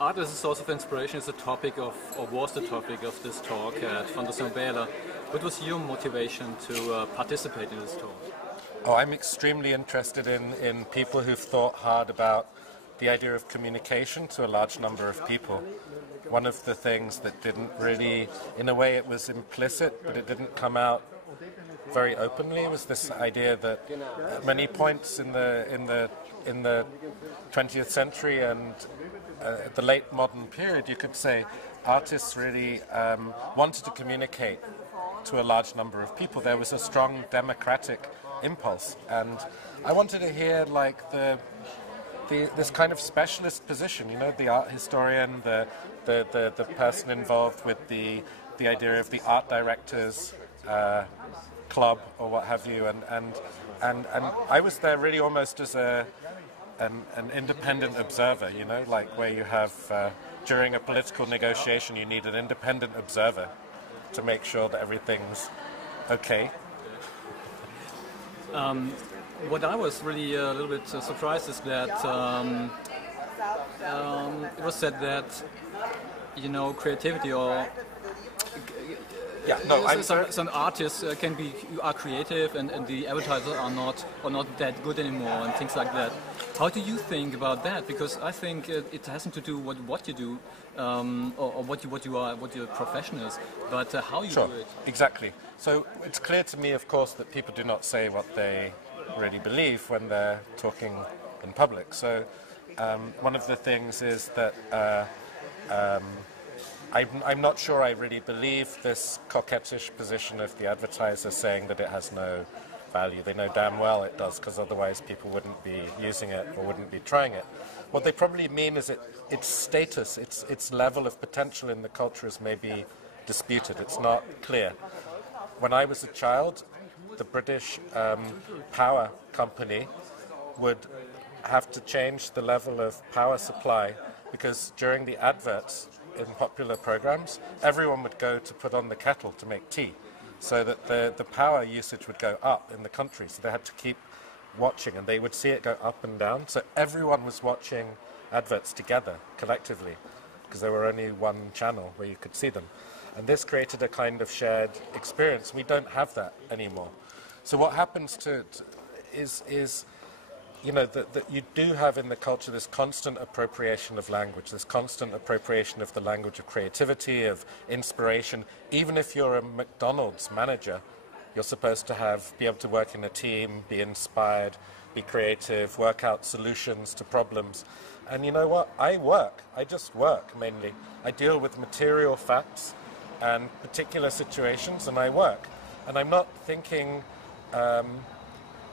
Art as a source of inspiration is the topic of, or was the topic of this talk at Fondation Beyeler. What was your motivation to participate in this talk? Oh, I'm extremely interested in people who've thought hard about the idea of communication to a large number of people. One of the things that didn't really, in a way it was implicit, but it didn't come out very openly, was this idea that at many points in the 20th century and the late modern period, you could say, artists really wanted to communicate to a large number of people. There was a strong democratic impulse, and I wanted to hear like this kind of specialist position, you know, the art historian, the person involved with the idea of the art directors club or what have you, and I was there really almost as an independent observer, you know, like where you have during a political negotiation you need an independent observer to make sure that everything's okay. What I was really a little bit surprised is that it was said that, you know, creativity or some artists are creative and the advertisers are not that good anymore and things like that. How do you think about that? Because I think it hasn't to do with what you do or what your profession is, but how you do it. Exactly. So it's clear to me, of course, that people do not say what they really believe when they're talking in public. So one of the things is that I'm not sure I really believe this coquettish position of the advertiser saying that it has no value. They know damn well it does, because otherwise people wouldn't be using it or wouldn't be trying it. What they probably mean is its status, its level of potential in the culture is maybe disputed. It's not clear. When I was a child, the British power company would have to change the level of power supply, because during the adverts in popular programs, everyone would go to put on the kettle to make tea, so that the power usage would go up in the country. So they had to keep watching, and they would see it go up and down. So everyone was watching adverts together, collectively, because there were only one channel where you could see them. And this created a kind of shared experience. We don't have that anymore. So what happens is you know, that you do have in the culture this constant appropriation of language, this constant appropriation of the language of creativity, of inspiration. Even if you're a McDonald's manager, you're supposed to be able to work in a team, be inspired, be creative, work out solutions to problems. And you know what? I just work mainly. I deal with material facts and particular situations, and I work. And I'm not thinking,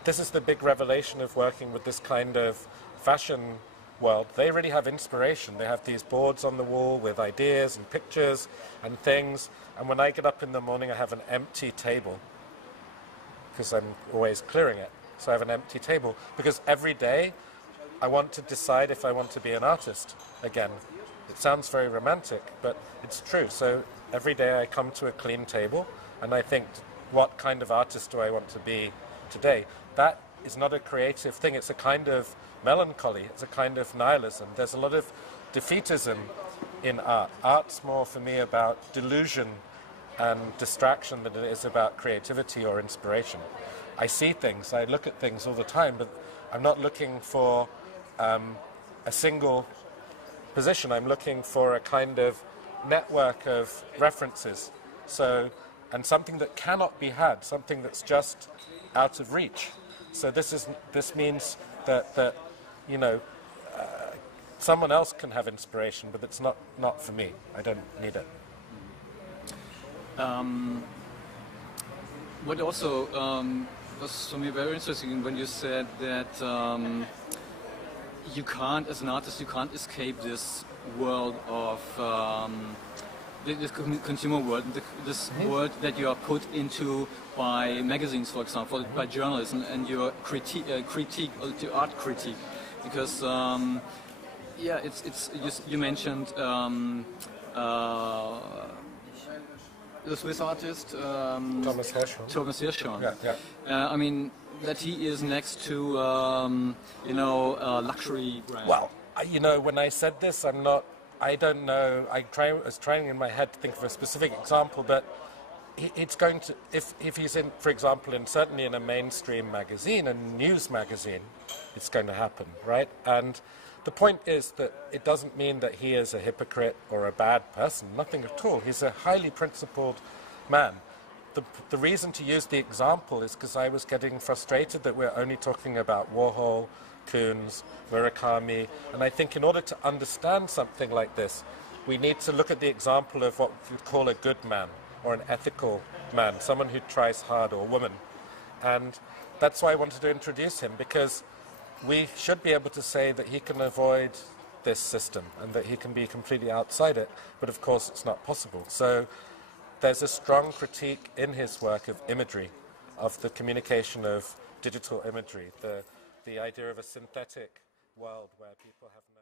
this is the big revelation of working with this kind of fashion world. They really have inspiration. They have these boards on the wall with ideas and pictures and things. And when I get up in the morning, I have an empty table, because I'm always clearing it. So I have an empty table, because every day I want to decide if I want to be an artist again. It sounds very romantic, but it's true. So every day I come to a clean table and I think, what kind of artist do I want to be today? That is not a creative thing. It's a kind of melancholy. It's a kind of nihilism. There's a lot of defeatism in art. Art's more, for me, about delusion and distraction than it is about creativity or inspiration. I see things, I look at things all the time, but I'm not looking for a single position. I'm looking for a kind of network of references. So, and something that cannot be had, something that's just out of reach. So this means that you know, someone else can have inspiration, but it's not for me. I don't need it. What also was for me very interesting when you said that you can't, as an artist, you can't escape this world of this consumer world, this world that you are put into by magazines, for example, by journalism, and your critique, your art critique, because yeah, you mentioned the Swiss artist Thomas Hirschhorn. Yeah. I mean that he is next to you know, luxury brands. Well, You know, when I said this, I don't know, I was trying in my head to think of a specific example, but it's going to, if he's in, for example, certainly in a mainstream magazine, a news magazine, it's going to happen, right? And the point is that it doesn't mean that he is a hypocrite or a bad person, nothing at all. He's a highly principled man. The reason to use the example is because I was getting frustrated that we're only talking about Warhol, Koons, Murakami, and I think in order to understand something like this, we need to look at the example of what we call a good man, or an ethical man, someone who tries hard, or woman. And that's why I wanted to introduce him, because we should be able to say that he can avoid this system and that he can be completely outside it, but of course it's not possible. So there's a strong critique in his work of imagery, of the communication of digital imagery, the idea of a synthetic world where people have no...